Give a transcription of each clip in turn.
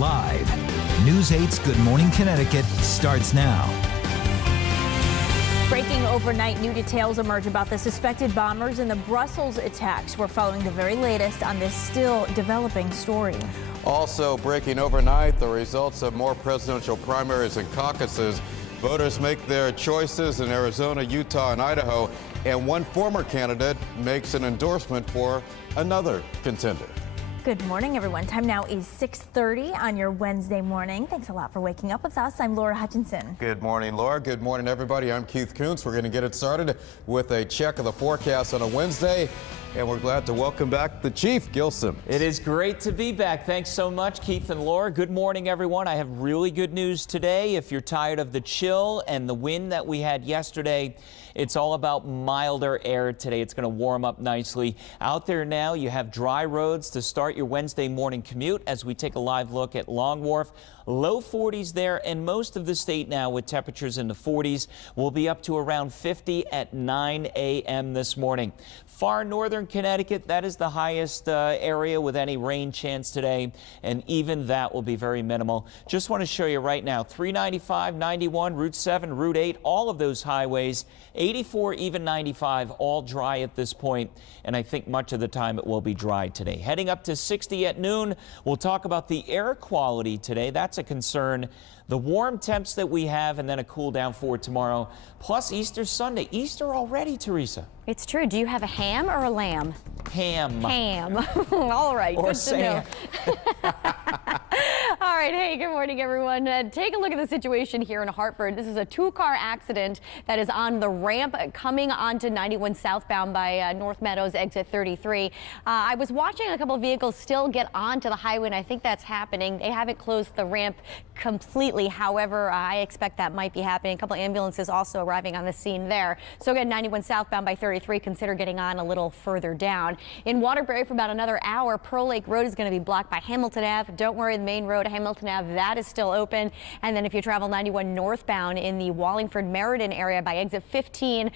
Live, News 8's Good Morning Connecticut starts now. Breaking overnight, new details emerge about the suspected bombers and the Brussels attacks. We're following the very latest on this still developing story. Also breaking overnight, the results of more presidential primaries and caucuses. Voters make their choices in Arizona, Utah, and Idaho, and one former candidate makes an endorsement for another contender. Good morning, everyone. Time now is 6:30 on your Wednesday morning. Thanks a lot for waking up with us. I'm Laura Hutchinson. Good morning, Laura. Good morning, everybody. I'm Keith Kuntz. We're going to get it started with a check of the forecast on a Wednesday, and we're glad to welcome back the Chief, Gilson. It is great to be back. Thanks so much, Keith and Laura. Good morning, everyone. I have really good news today. If you're tired of the chill and the wind that we had yesterday, it's all about milder air today. It's going to warm up nicely. Out there now, you have dry roads to start your Wednesday morning commute as we take a live look at Long Wharf. Low 40s there, and most of the state now with temperatures in the 40s. Will be up to around 50 at 9 a.m. this morning. Far northern Connecticut, that is the highest area with any rain chance today, and even that will be very minimal. Just want to show you right now, 395, 91, Route 7, Route 8, all of those highways, 84, even 95, all dry at this point, and I think much of the time it will be dry today. Heading up to 60 at noon, we'll talk about the air quality today. That's a concern. The warm temps that we have, and then a cool down for tomorrow, plus Easter Sunday. Easter already, Teresa. It's true. Do you have a ham or a lamb? Ham. Ham. All right. Or good Sam. to know. All right. Hey, good morning, everyone. Take a look at the situation here in Hartford. This is a two-car accident that is on the ramp coming onto 91 southbound by North Meadows, exit 33. I was watching a couple of vehicles still get onto the highway, and I think that's happening. They haven't closed the ramp completely. However, I expect that might be happening. A couple of ambulances also arriving on the scene there. So again, 91 southbound by 33, consider getting on a little further down. In Waterbury for about another hour, Pearl Lake Road is going to be blocked by Hamilton Ave. Don't worry, the main road, Hamilton Ave, that is still open. And then if you travel 91 northbound in the Wallingford-Meriden area by exit 15, we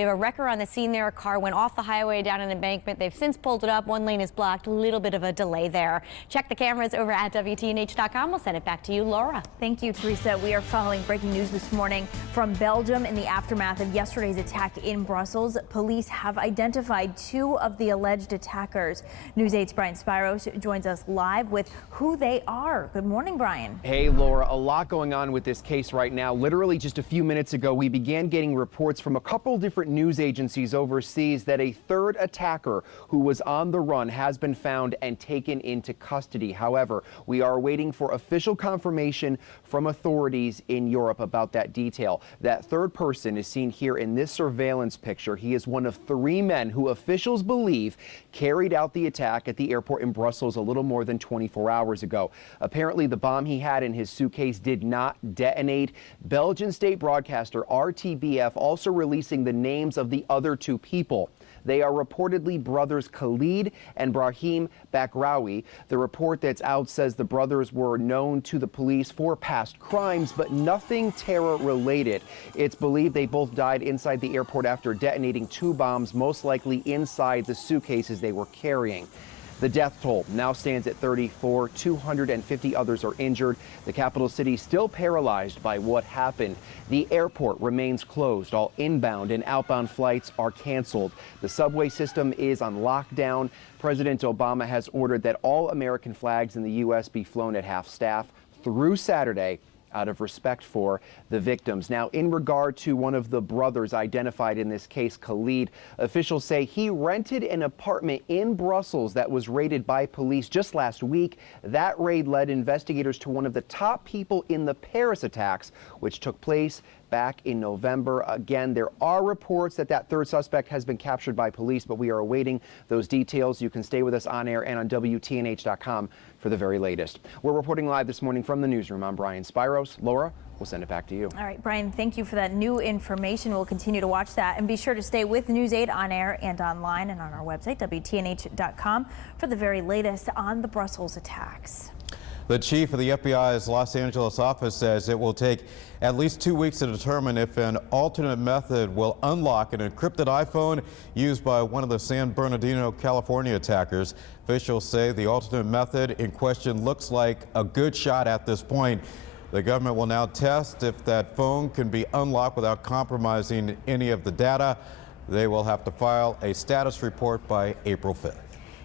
have a wrecker on the scene there. A car went off the highway down an embankment. They've since pulled it up. One lane is blocked. A little bit of a delay there. Check the cameras over at WTNH.com. We'll send it back to you, Laura. Thank you, Teresa. We are following breaking news this morning from Belgium in the aftermath of yesterday's attack in Brussels. Police have identified two of the alleged attackers. News 8's Brian Spiros joins us live with who they are. Good morning, Brian. Hey, Laura. A lot going on with this case right now. Literally just a few minutes ago, we began getting reports from a couple different news agencies overseas that a third attacker who was on the run has been found and taken into custody. However, we are waiting for official confirmation from authorities in Europe about that detail. That third person is seen here in this surveillance picture. He is one of three men who officials believe carried out the attack at the airport in Brussels a little more than 24 hours ago. Apparently, the bomb he had in his suitcase did not detonate. Belgian state broadcaster RTBF also releasing the names of the other two people. They are reportedly brothers Khalid and Brahim Bakraoui. The report that's out says the brothers were known to the police for past crimes, but nothing terror-related. It's believed they both died inside the airport after detonating two bombs, most likely inside the suitcases they were carrying. The death toll now stands at 34. 250 others are injured. The capital city still paralyzed by what happened. The airport remains closed. All inbound and outbound flights are canceled. The subway system is on lockdown. President Obama has ordered that all American flags in the U.S. be flown at half-staff through Saturday, out of respect for the victims. Now, in regard to one of the brothers identified in this case, Khalid, officials say he rented an apartment in Brussels that was raided by police just last week. That raid led investigators to one of the top people in the Paris attacks, which took place back in November. Again, there are reports that that third suspect has been captured by police, but we are awaiting those details. You can stay with us on air and on WTNH.com for the very latest. We're reporting live this morning from the newsroom. I'm Brian Spiros. Laura, we'll send it back to you. All right, Brian, thank you for that new information. We'll continue to watch that, and be sure to stay with News 8 on air and online and on our website, WTNH.com, for the very latest on the Brussels attacks. The chief of the FBI's Los Angeles office says it will take at least 2 weeks to determine if an alternate method will unlock an encrypted iPhone used by one of the San Bernardino, California attackers. Officials say the alternate method in question looks like a good shot at this point. The government will now test if that phone can be unlocked without compromising any of the data. They will have to file a status report by April 5th.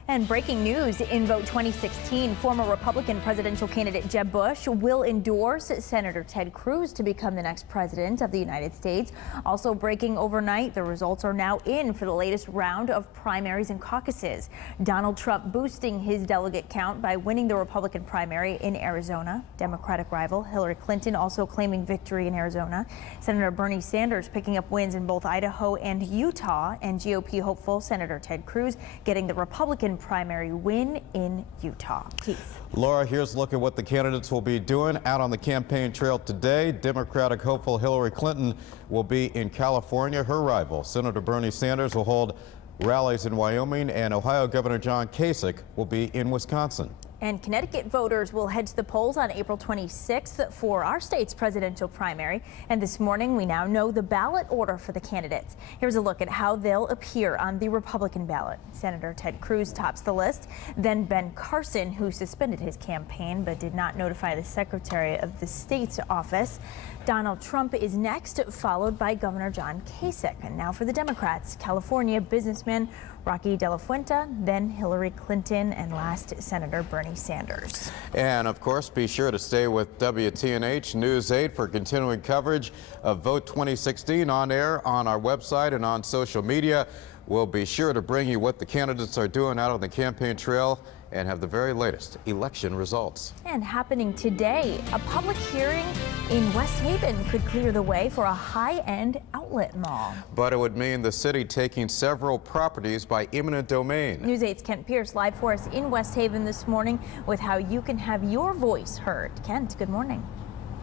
And breaking news, in vote 2016, former Republican presidential candidate Jeb Bush will endorse Senator Ted Cruz to become the next president of the United States. Also breaking overnight, the results are now in for the latest round of primaries and caucuses. Donald Trump boosting his delegate count by winning the Republican primary in Arizona. Democratic rival Hillary Clinton also claiming victory in Arizona. Senator Bernie Sanders picking up wins in both Idaho and Utah. And GOP hopeful Senator Ted Cruz getting the Republican primary win in Utah. Keith. Laura, here's a look at what the candidates will be doing out on the campaign trail today. Democratic hopeful Hillary Clinton will be in California. Her rival, Senator Bernie Sanders, will hold rallies in Wyoming, and Ohio Governor John Kasich will be in Wisconsin. And Connecticut voters will head to the polls on April 26th for our state's presidential primary. And this morning, we now know the ballot order for the candidates. Here's a look at how they'll appear on the Republican ballot. Senator Ted Cruz tops the list. Then Ben Carson, who suspended his campaign but did not notify the Secretary of the State's office. Donald Trump is next, followed by Governor John Kasich. And now for the Democrats, California businessman Rocky De La Fuente, then Hillary Clinton, and last Senator Bernie Sanders. And of course, be sure to stay with WTNH News 8 for continuing coverage of Vote 2016 on air, on our website, and on social media. We'll be sure to bring you what the candidates are doing out on the campaign trail and have the very latest election results. And happening today, a public hearing in West Haven could clear the way for a high-end outlet mall. But it would mean the city taking several properties by eminent domain. News 8's Kent Pierce live for us in West Haven this morning with how you can have your voice heard. Kent, good morning.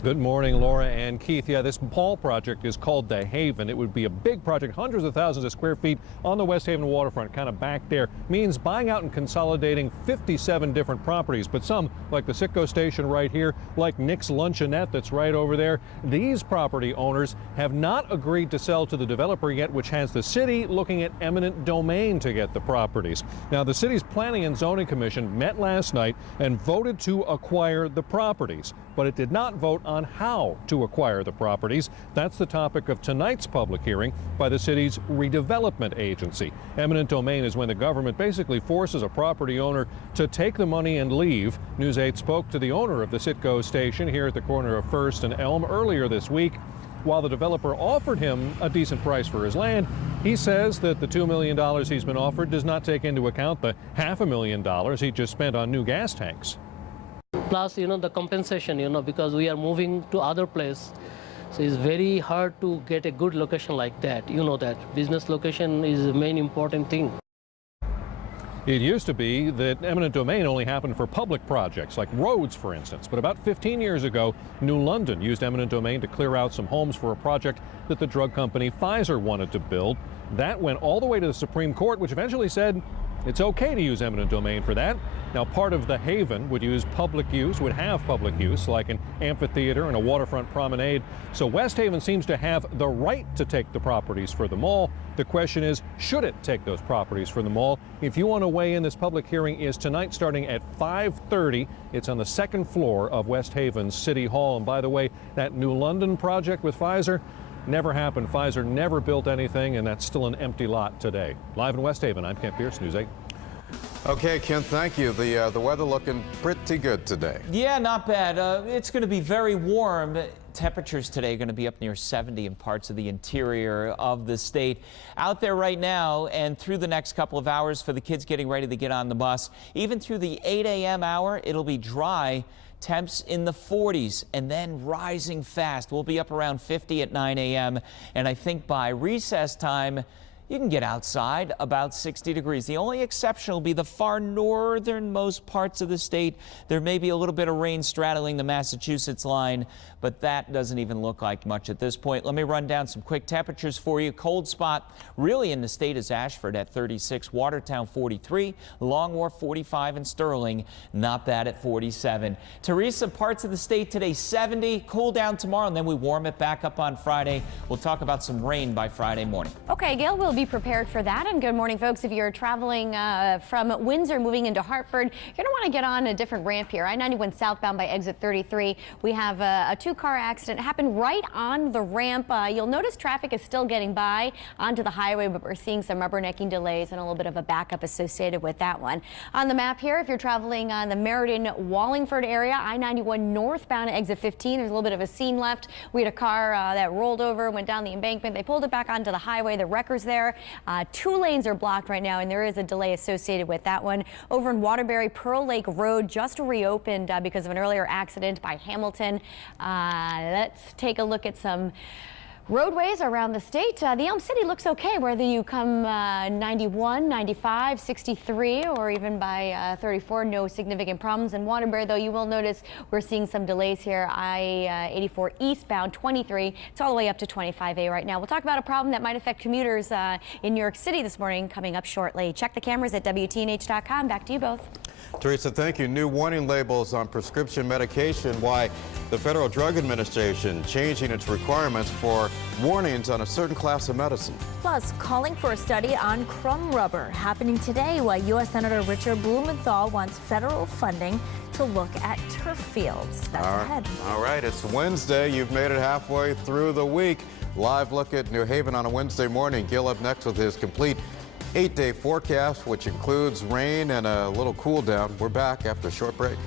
Good morning, Laura and Keith. Yeah, this mall project is called the Haven. It would be a big project, hundreds of thousands of square feet on the West Haven waterfront, kind of back there. Means buying out and consolidating 57 different properties, but some, like the Citgo station right here, like Nick's Luncheonette that's right over there, these property owners have not agreed to sell to the developer yet, which has the city looking at eminent domain to get the properties. Now, the city's Planning and Zoning Commission met last night and voted to acquire the properties, but it did not vote on how to acquire the properties. That's the topic of tonight's public hearing by the city's redevelopment agency. Eminent domain is when the government basically forces a property owner to take the money and leave. News 8 spoke to the owner of the Citgo station here at the corner of First and Elm earlier this week. While the developer offered him a decent price for his land, he says that the $2 million he's been offered does not take into account the $500,000 he just spent on new gas tanks. Plus, the compensation, because we are moving to other place. So it's very hard to get a good location like that. You know that business location is the main important thing. It used to be that eminent domain only happened for public projects, like roads, for instance. But about 15 years ago, New London used eminent domain to clear out some homes for a project that the drug company Pfizer wanted to build. That went all the way to the Supreme Court, which eventually said it's okay to use eminent domain for that. Now, part of the Haven would have public use, like an amphitheater and a waterfront promenade. So West Haven seems to have the right to take the properties for the mall. The question is, should it take those properties for the mall? If you want to weigh in, this public hearing is tonight starting at 5:30. It's on the second floor of West Haven's City Hall. And by the way, that New London project with Pfizer never happened. Pfizer never built anything, and that's still an empty lot today. Live in West Haven, I'm Kent Pierce, News 8. Okay, Ken, thank you. The weather looking pretty good today. Yeah, not bad. It's going to be very warm. Temperatures today are going to be up near 70 in parts of the interior of the state. Out there right now and through the next couple of hours for the kids getting ready to get on the bus. Even through the 8 a.m. hour, it'll be dry. Temps in the 40s and then rising fast. We'll be up around 50 at 9 a.m. And I think by recess time, You can get outside about 60 degrees. The only exception will be the far northernmost parts of the state. There may be a little bit of rain straddling the Massachusetts line, but that doesn't even look like much at this point. Let me run down some quick temperatures for you. Cold spot really in the state is Ashford at 36, Watertown 43, Long Wharf 45, and Sterling not bad at 47. Teresa, parts of the state today 70, cool down tomorrow, and then we warm it back up on Friday. We'll talk about some rain by Friday morning. Okay, Gail, we'll be prepared for that. And good morning, folks. If you're traveling from Windsor moving into Hartford, you're going to want to get on a different ramp here. I-91 southbound by exit 33. We have a two-car accident happened right on the ramp. You'll notice traffic is still getting by onto the highway, but we're seeing some rubbernecking delays and a little bit of a backup associated with that one. On the map here, if you're traveling on the Meriden-Wallingford area, I-91 northbound at exit 15, there's a little bit of a scene left. We had a car that rolled over, went down the embankment. They pulled it back onto the highway. The wrecker's there. 2 lanes are blocked right now, and there is a delay associated with that one. Over in Waterbury, Pearl Lake Road just reopened because of an earlier accident by Hamilton. Let's take a look at some roadways around the state. The Elm City looks okay, whether you come 91, 95, 63, or even by 34, no significant problems. In Waterbury, though, you will notice we're seeing some delays here. I-84 eastbound 23, it's all the way up to 25A right now. We'll talk about a problem that might affect commuters in New York City this morning coming up shortly. Check the cameras at WTNH.com. Back to you both. Teresa, thank you. New warning labels on prescription medication. Why the Federal Drug Administration changing its requirements for warnings on a certain class of medicine. Plus, calling for a study on crumb rubber happening today while U.S. Senator Richard Blumenthal wants federal funding to look at turf fields. That's ahead. All right, it's Wednesday. You've made it halfway through the week. Live look at New Haven on a Wednesday morning. Gil up next with his complete 8-day forecast, which includes rain and a little cool down. We're back after a short break.